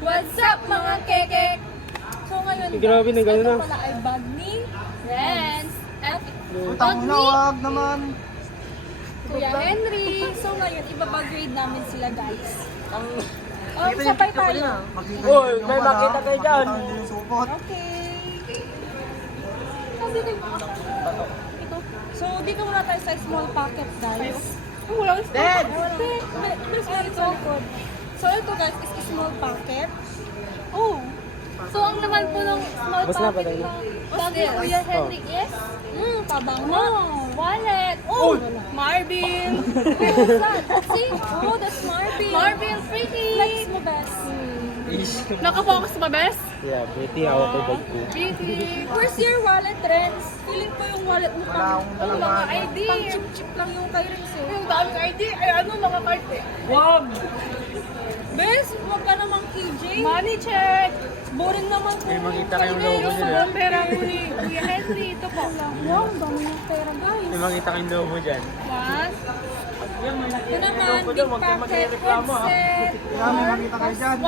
What's up mga kekek? So ngayon, Grabe na gano'n na. ito pala ay bag ni Renz at Utang na, wag naman. Kuya Henry. So ngayon, ibabag-grade namin sila guys. Sabay tayo. Uy, may makita kayo dyan. Okay. Sabi kayo mga ito. So dito muna tayo sa small pocket guys. Walang small pocket. So ito guys is small pocket. Oh. So ang naman po ng small Basta na ba pocket tayo? bag ni Kuya Henry is pabango. Wallet. Oh, Marbil. See? Oh, that's Marbil. Marbil, pretty. Flex mo best. Naka-focus mo best? Yeah, pretty hawak ko bag ko. Pretty. Where's your wallet, Renz? Feeling ko yung wallet mo pang mga ID. Pang chip-chip lang yung kay Renz eh. Yung daming ID? Ay ano, mga card eh. Wag! Bes, wag ka namang KJ. Money check! Boring naman po. May makita kayong logo Yung nila. pera mo ni Kuya Henry. Ito po. Wow, ang dami ng pera guys. May makita kayong logo dyan. What? Ito naman, big pocket headset. May makita kayo dyan.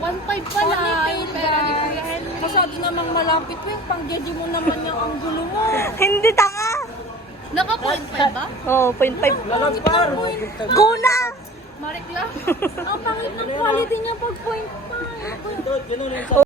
1.5 pala yung pera ni Kuya Henry. Masyado namang malapit yung pang-gedi mo naman yung ang gulo mo. Hindi tanga! Naka 0.5 ba? Oo, 0.5. Lalagpar! Kuna! Marik lang. Ang pangit ng quality niya pag 0.5.